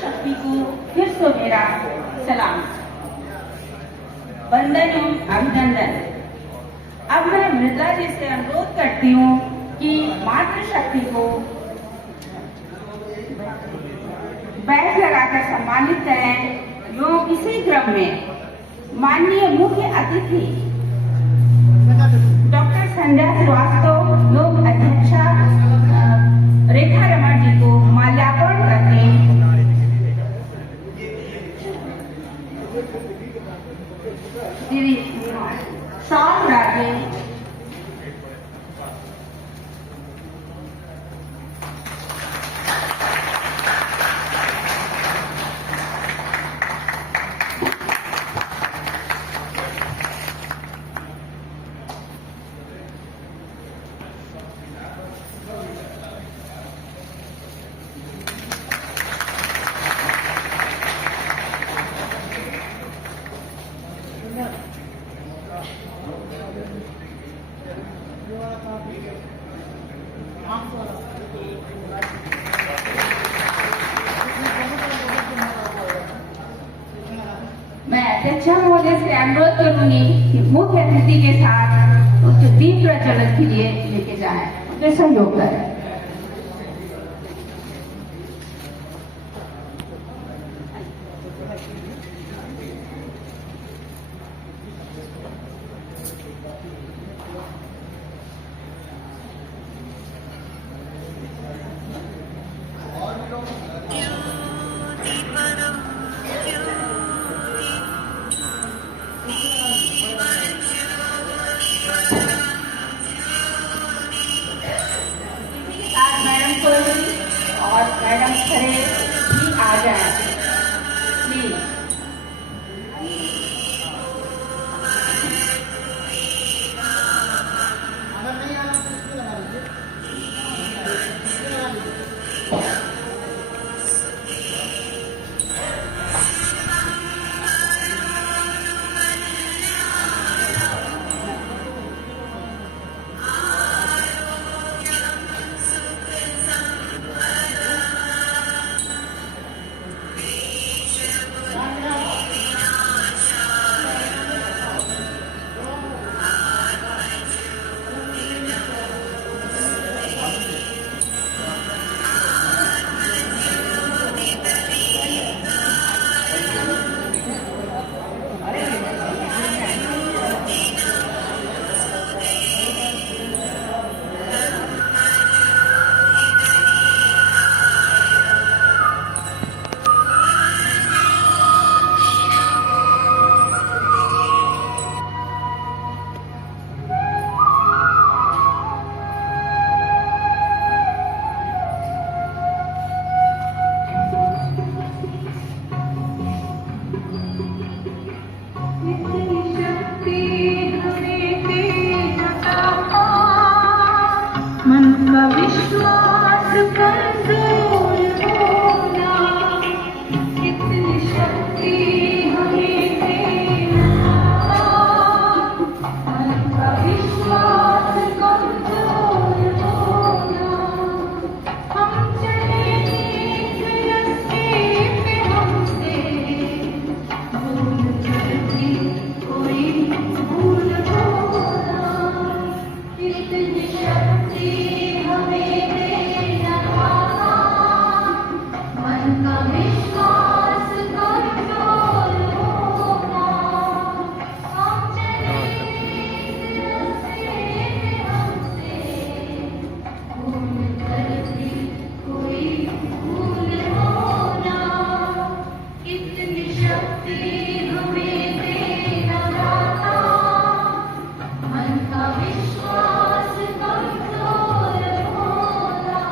मातृशक्ति को फिर से मेरा सलाम, वंदन एवं अभिनंदन। अब मैं मृदा जी से अनुरोध करती हूँ कि मातृशक्ति को बैग लगाकर सम्मानित करें। एवं इसी क्रम में माननीय मुख्य अतिथि डॉक्टर संध्या श्रीवास्तव, लोक अध्यक्षा रेखा रमण जी को माल्यार्पण करके शॉल राजे मैं अध्यक्षा महोदय से अनुरोध करूंगी कि मुख्य अतिथि के साथ उसके दीप प्रज्वलन के लिए लेके जाएं, उनके सहयोग करें। और मैडम खरे भी आ जाए प्लीज। विश्वास कमजोर होना, इतनी शक्ति हमें देना। मन का विश्वास कमजोर होना, हम चले एक रास्ते पे हमसे भूल करती कोई भूल होना, इतनी शक्ति हमें देना। मन का विश्वास कमजोर होना, हम चले इस रास्ते पे हमसे भूल करती कोई भूल होना, इतनी शक्ति हमें देना दाता। मन का विश्वास कमजोर होना।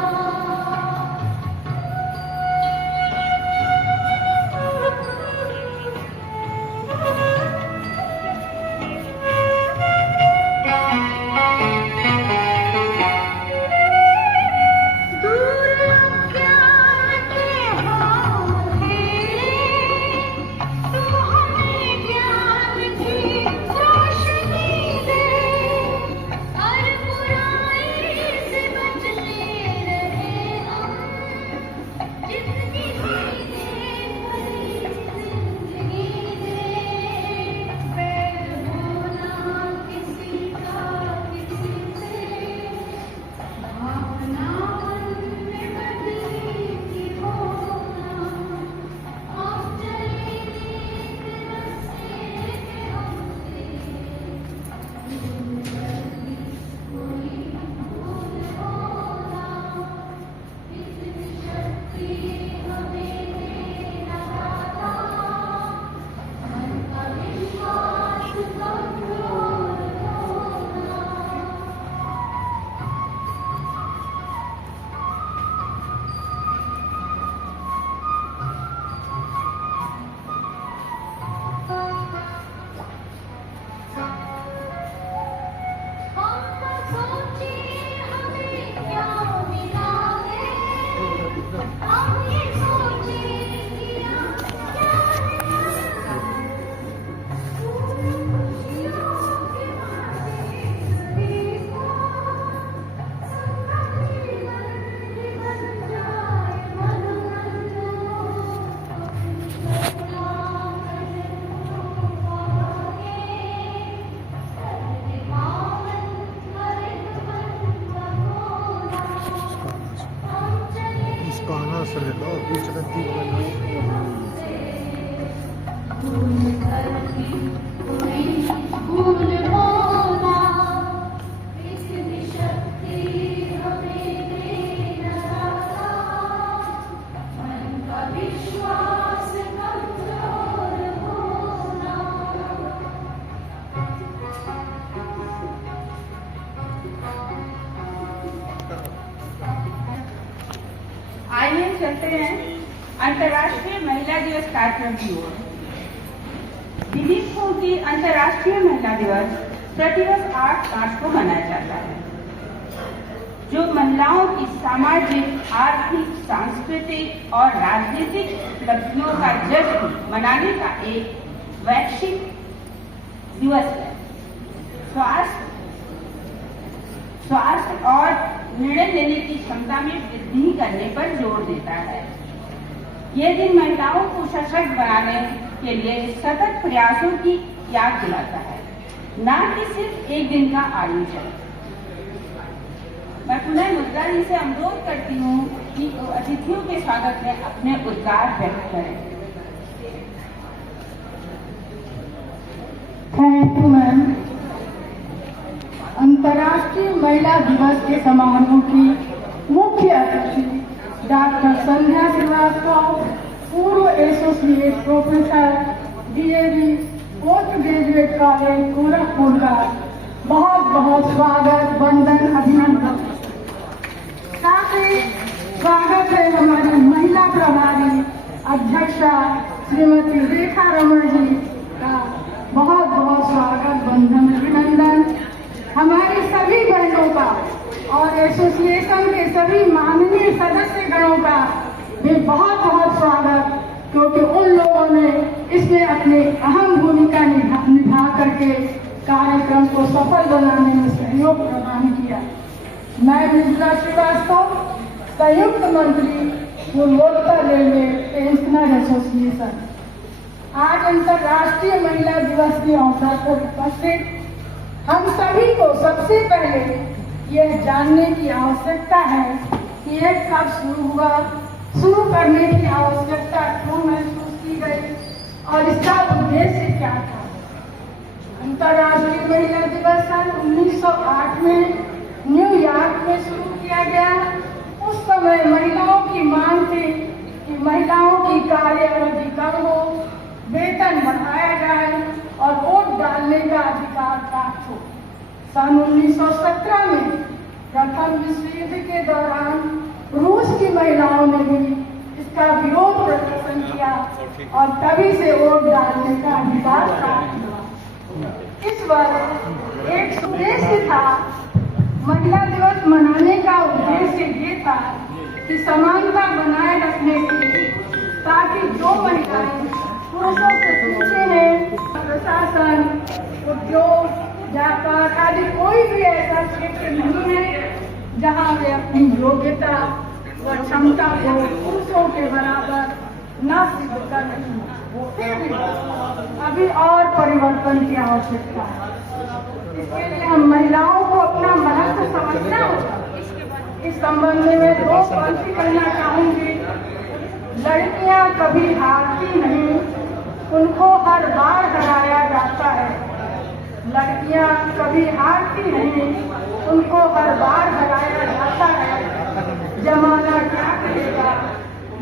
चलते हैं अंतर्राष्ट्रीय महिला दिवस कार्यक्रम की ओर। विदित हो कि अंतर्राष्ट्रीय महिला दिवस प्रतिवर्ष 8 मार्च को मनाया जाता है, जो महिलाओं की सामाजिक, आर्थिक, सांस्कृतिक और राजनीतिक उपलब्धियों का जश्न मनाने का एक वैश्विक दिवस है। स्वास्थ्य और निर्णय लेने की क्षमता में वृद्धि करने पर जोर देता है। ये दिन महिलाओं को सशक्त बनाने के लिए सतत प्रयासों की याद दिलाता है, न कि सिर्फ एक दिन का आयोजन। मैं पुनः मुद्रा जी से अनुरोध करती हूँ कि अतिथियों के स्वागत में अपने उद्गार व्यक्त करें। Thank you ma'am. अंतर्राष्ट्रीय महिला दिवस के समारोह की मुख्य अतिथि डॉक्टर संध्या श्रीवास्तव, पूर्व associate professor DAV post graduate college Gorakhpur का बहुत बहुत स्वागत, वंदन, अभिनंदन। साथ ही स्वागत है हमारी महिला प्रभारी अध्यक्षा श्रीमती रेखा रमण जी का बहुत बहुत स्वागत, वंदन, अभिनंदन। हमारी सभी बहनों का और एसोसिएशन के सभी माननीय सदस्य गणों का भी बहुत बहुत स्वागत, क्योंकि उन लोगों ने इसमें अपनी अहम भूमिका निभा करके कार्यक्रम को सफल बनाने में सहयोग प्रदान किया। मैं मुद्रा श्रीवास्तव, संयुक्त मंत्री पूर्वोत्तर रेलवे पेंशनर एसोसिएशन, आज अंतर्राष्ट्रीय महिला दिवस के अवसर पर उपस्थित हम सभी को सबसे पहले यह जानने की आवश्यकता है कि यह कब शुरू हुआ, शुरू करने की आवश्यकता क्यों महसूस की गई और इसका उद्देश्य क्या था। अंतर्राष्ट्रीय महिला दिवस सन 1908 में न्यूयॉर्क में शुरू किया गया। उस समय महिलाओं की मांग थी कि महिलाओं की कार्य अवधि कम हो, वेतन बढ़ाया जाए और वोट डालने का अधिकार प्राप्त हो। सन 1917 में प्रथम विश्व युद्ध के दौरान रूस की महिलाओं ने भी इसका विरोध प्रदर्शन किया और तभी से वोट डालने का अधिकार प्राप्त हुआ। इस वर्ष एक उद्देश्य था, महिला दिवस मनाने का उद्देश्य ये था कि समानता बनाए रखने के लिए, ताकि जो महिलाएं पुरुषों से पीछे हैं, प्रशासन, उद्योग, व्यापार आदि कोई भी ऐसा क्षेत्र नहीं है जहां वे अपनी योग्यता व क्षमता को पुरुषों के बराबर न सिद्ध कर रही हो। फिर भी अभी और परिवर्तन की आवश्यकता है। इसके लिए हम महिलाओं को अपना महत्व समझना होगा। इस संबंध में मैं 2 पंक्ति कहना चाहूंगी। लड़कियां कभी हारती नहीं, उनको हर बार हराया जाता है। लड़कियां कभी हारती नहीं, उनको हर बार हराया जाता है। जमाना क्या करेगा,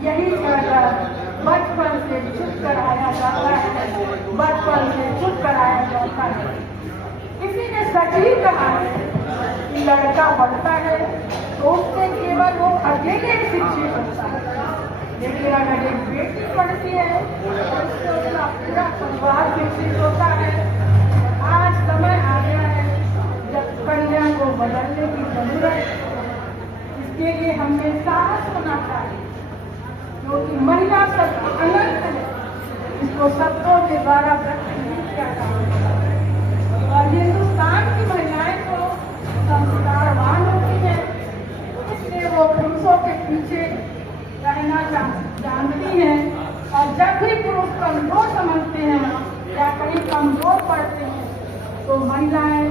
यही कहकर बचपन से चुप कराया जाता है, बचपन से चुप कराया जाता है। किसी ने सच ही कहा है कि लड़का बढ़ता है तो उससे केवल वो अकेले शिक्षित होता है, लेकिन अगर एक बेटी पढ़ती है तो उससे उसका पूरा परिवार शिक्षित होता है। आज समय आ गया है जब कन्या को बदलने की जरूरत है। इसके लिए हमें साहस होना चाहिए, क्योंकि महिला सब अनंत है, इसको शब्दों के द्वारा व्यक्त नहीं किया जा सकता। और हिंदुस्तान की महिलाएं तो संस्कारवान होती है, इसलिए वो पुरुषों के पीछे रहना जानती हैं। और जब भी पुरुष कमजोर समझते हैं या कहीं कमजोर पड़ते हैं तो महिलाएं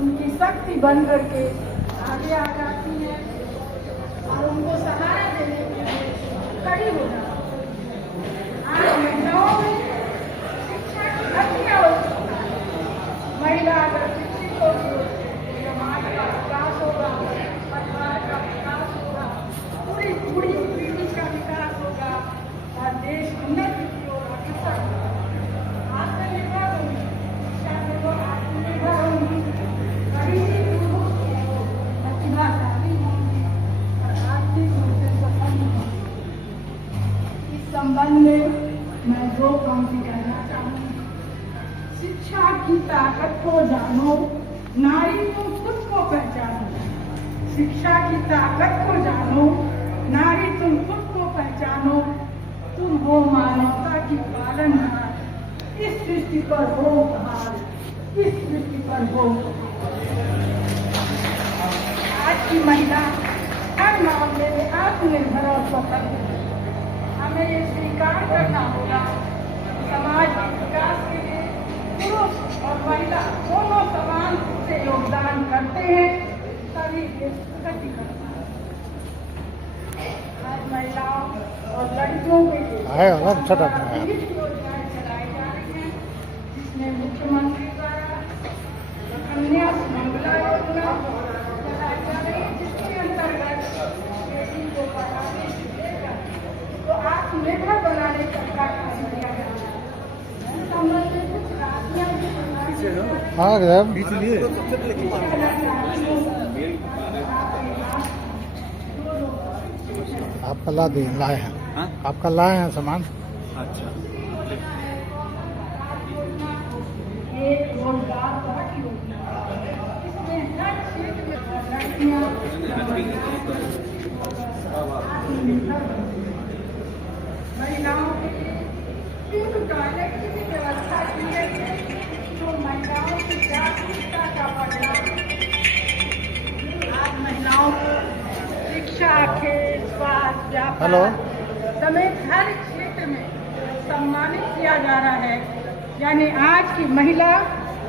उनकी शक्ति बन करके आगे आ जाती हैं और उनको सहारा देने के लिए खड़ी हो जाती है। आज महिलाओं में शिक्षा की अति आवश्यकता है। महिला अगर शिक्षित होगी, समाज का विकास होगा, परिवार का विकास होगा, पूरी पीढ़ी का विकास होगा और देश उन्नति की ओर अग्रसर होगा। आत्मनिर्भर होगी, शिक्षा में वो आत्मनिर्भर होंगी, गरीबी दूर होगी, प्रतिभाशाली होंगी और आर्थिक रूप से सफल होंगी। मैं दो पंक्ति कहना चाहूंगी। शिक्षा की ताकत को जानो, नारी तुम खुद को पहचानो। शिक्षा की ताकत को जानो, नारी तुम खुद को पहचानो। तुम हो मानवता की पालनहार, इस सृष्टि पर हो उपहार, इस सृष्टि पर हो उपहार। आज की महिला हर मामले में आत्मनिर्भर और स्वतंत्र है। हमें ये स्वीकार करना होगा, समाज के विकास के लिए पुरुष और महिला दोनों समान रूप से योगदान करते हैं, तभी देश प्रगति करता है। आज महिलाओं और लड़कियों के लिए विभिन्न योजनाएं चलाई जा रही हैं, जिसमें मुख्यमंत्री द्वारा कन्या सुमंगला योजना चलाई जा रही है, जिसके अंतर्गत बेटी को पढ़ाने से लेकर तो आत्मनिर्भर बनाने तक का काम किया जा रहा है। इस संबंध में कुछ राशियां भी आपका लाए हैं, आपका लाए हैं सामान। अच्छा, एक रोजगार परक योजना, इसमें हर क्षेत्र में लड़कियां आत्मनिर्भर बनती हैं। महिलाओं के लिए पिंक टॉयलेट की भी व्यवस्था की गई है, जो महिलाओं की जागरूकता का परिणाम है। आज महिलाओं को शिक्षा, खेल, स्वास्थ्य, व्यापार समेत हर क्षेत्र में सम्मानित किया जा रहा है। यानी आज की महिला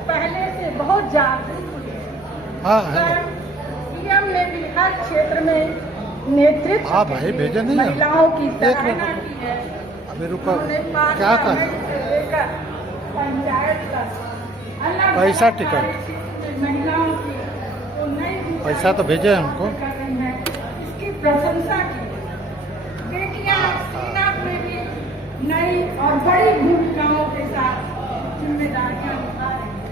पहले से बहुत जागरूक हुई है। पीएम ने भी हर क्षेत्र में नेतृत्व महिलाओं की सराहना की है। क्या कर लेकर पंचायत तक पैसा टिकट महिलाओं की तो नई पैसा तो भेजे हमको। कर रही है, इसकी प्रशंसा की। बेटियां सेना में भी नई और बड़ी भूमिकाओं के साथ जिम्मेदारियां निभा रही हैं।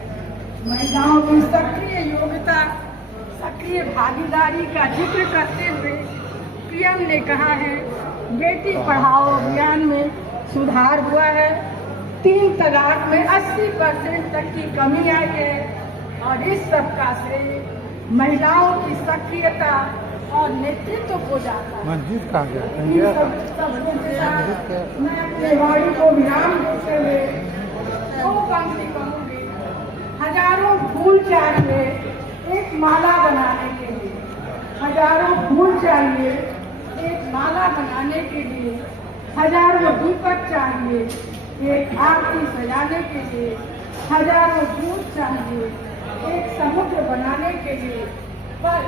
महिलाओं की सक्रिय योग्यता, सक्रिय भागीदारी का जिक्र करते हुए पीएम ने कहा है, बेटी पढ़ाओ अभियान में सुधार हुआ है। 3 तलाक में 80% तक की कमी आई है और इस सब का श्रेय महिलाओं की सक्रियता और नेतृत्व को जाता है। मंजीत कहाँ गया? इन सब के साथ मैं अपने वाणी को विराम देते हुए दो पंक्ति कहूंगी। हजारों फूल चाहिए एक माला बनाने के लिए, हजारों फूल चाहिए एक माला बनाने के लिए, हजारों दीपक चाहिए एक आरती सजाने के लिए, हजारों दूध चाहिए एक समुद्र बनाने के लिए, पर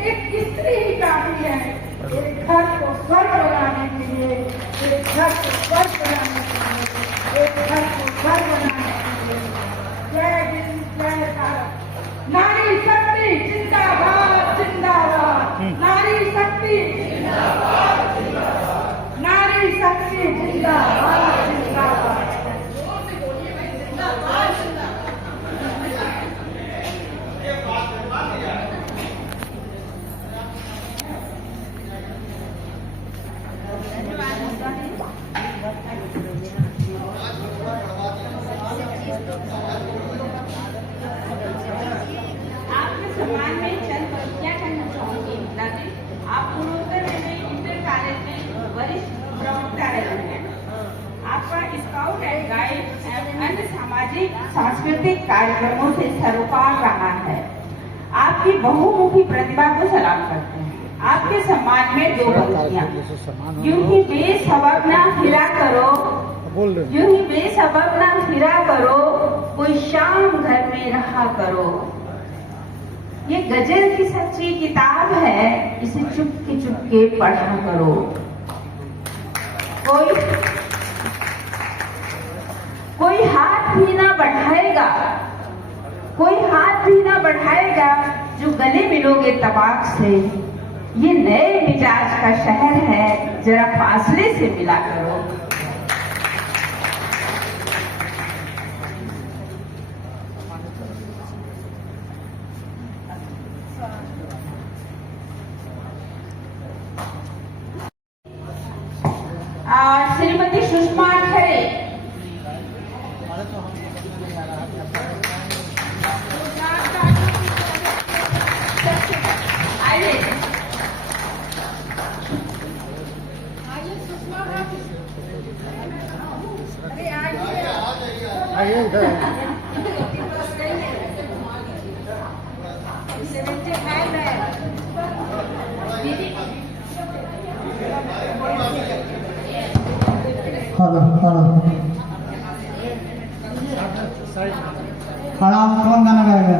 एक स्त्री ही काफी है एक घर को स्वर्ग बनाने के लिए, एक घर को स्वर्ग बनाने के लिए, एक घर को घर बनाने के लिए। जय हिंद, जय भारत। नारी शक्ति जिंदाबाद, जिंदाबाद। नारी शक्ति जिंदाबाद, जिंदाबाद। नारी शक्ति जिंदाबाद, जिंदाबाद। आपके सम्मान में चंद क्या करना चाहूंगी। आप पूर्वोत्तर में इंटर कॉलेज में वरिष्ठ प्रवक्ता रहे हैं। आपका स्काउट एंड गाइड एवं अन्य सामाजिक सांस्कृतिक कार्यक्रमों से सरोकार रहा है। आपकी बहुमुखी प्रतिभा को सलाम करते हैं। आपके सम्मान में 2 पंक्तियां। यूं ही बेसबब ना फिरा करो, यूं ही बेसबब ना फिरा करो, कोई शाम घर में रहा करो। ये गजल की सच्ची किताब है, इसे चुपके पढ़ा करो। कोई हाथ भी ना बढ़ाएगा, कोई हाथ भी ना बढ़ाएगा, जो गले मिलोगे तबाक से। ये नए मिजाज का शहर है, जरा फासले से मिला करो। श्रीमती सुषमा खरे आइए इधर हेलो हेलो खड़ा हो, कौन गाना गाएगा?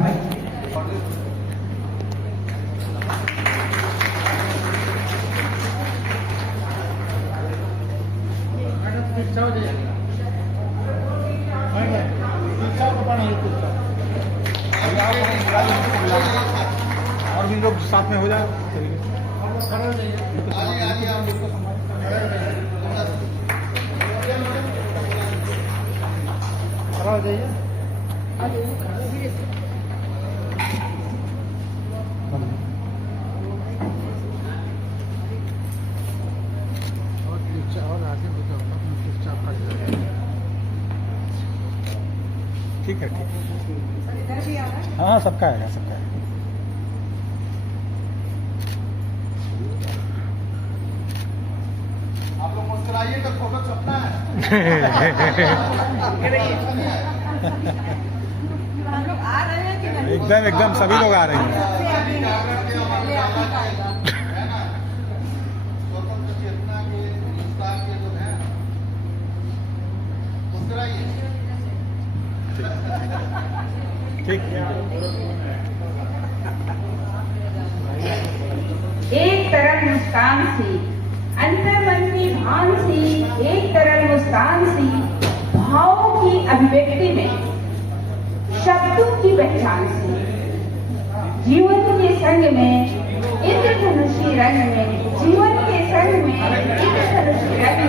और भी लोग साथ में हो जाए खड़ा हो जाइए। और आगे हो जाओ, चुपचाप खड़े हो जाओ। ठीक है ठीक है। हाँ सबका है सबका है। आप लोग मुस्कुराइए तो फोटो छपना है। एकदम एकदम सभी लोग आ रहे हैं। स्वतंत्र चेतना के हिंदुस्तान के जो हैं मुस्कुराइए। ठीक है। एक तरफ मुस्कान सी, अंतर मन की भान सी, एक तरफ मुस्कान सी, भावों की अभिव्यक्ति में शब्दों की पहचान सी, जीवन के संग में इंद्रधनुषी रंग में, जीवन के संग में इंद्रधनुषी रंग में